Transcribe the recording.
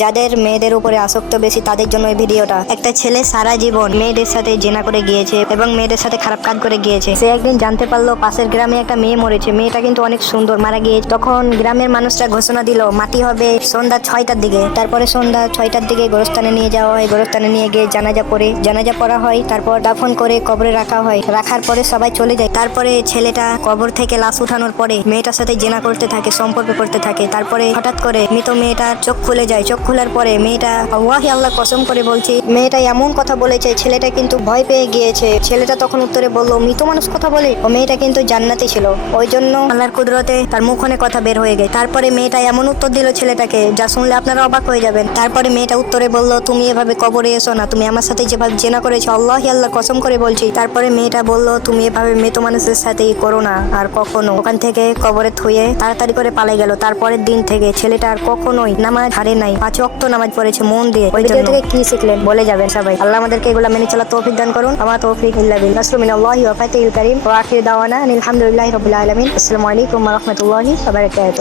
যাদের মেয়েদের উপরে আসক্ত বেশি তাদের জন্য এই ভিডিওটা। একটা ছেলে সারা জীবন মেয়েদের সাথে জেনা করে গিয়েছে এবং মেয়েদের সাথে খারাপ কাজ করে গিয়েছে। সে একদিন জানতে পারলো পাশের গ্রামে একটা মেয়ে মরেছে, মেয়েটা কিন্তু অনেক সুন্দর, মারা গিয়েছে। তখন গ্রামের মানুষরা ঘোষণা দিল মাটি হবে সন্ধ্যা 6টার দিকে। তারপরে সন্ধ্যা 6টার দিকে গোরস্থানে নিয়ে যাওয়া হয়, গোরস্থানে নিয়ে গিয়ে জানাজা পড়া হয়, তারপর দাফন করে কবরে রাখা হয়। রাখার পরে সবাই চলে যায়। তারপরে ছেলেটা কবর থেকে লাশ উঠানোর পরে মেয়েটার সাথে জেনা করতে থাকে, সম্পর্ক করতে থাকে। তারপরে হঠাৎ করে মৃত মেয়েটার চোখ খুলে যায়। চোখ খোলার পরে মেয়েটা আল্লাহি আল্লাহ কসম করে বলছি, মেয়েটা এমন কথা বলেছে ছেলেটা কিন্তু ভয় পেয়ে গিয়েছে। ছেলেটা তখন উত্তরে বললো মৃত মানুষ কথা বলে? ও মেয়েটা কিন্তু জান্নাতে ছিল, ওই জন্য আল্লাহর কুদরতে তার মুখনে কথা বের হয়ে গেছে। তারপরে মেয়েটা এমন উত্তর দিল ছেলেটাকে যা শুনলে আপনারা অবাক হয়ে যাবেন। তারপরে মেয়েটা উত্তরে বললো তুমি এভাবে কবরে এসো না, তুমি আমার সাথে যেভাবে জেনা করেছো আল্লাহি আল্লাহ কসম করে বলছি। তারপরে মেয়েটা বললো তুমি এভাবে মৃত মানুষের সাথেই করো না আর কখনো। ওখান থেকে কবরে থুয়ে তাড়াতাড়ি করে পালাই গেল। তারপরের দিন থেকে ছেলেটা আর কখনোই নামাজ হারে নাই, 5 ওয়াক্ত নামাজ পড়েছে মন দিয়ে। ওই ভিডিও থেকে কি শিখলেন বলে যাবেন সবাই। আল্লাহ আমাদেরকে এগুলা মেনে চলা তৌফিক দান করুন। আমার তৌফিক ইল্লা বিল্লাহ। নাসরু মিনাল্লাহি ওয়া ফাতহুল কারীম ওয়া আখিরু দাওয়ানা আলহামদুলিল্লাহি রাব্বিল আলামিন। আসসালামু আলাইকুম ওয়া রাহমাতুল্লাহি ওয়া বারাকাতুহু।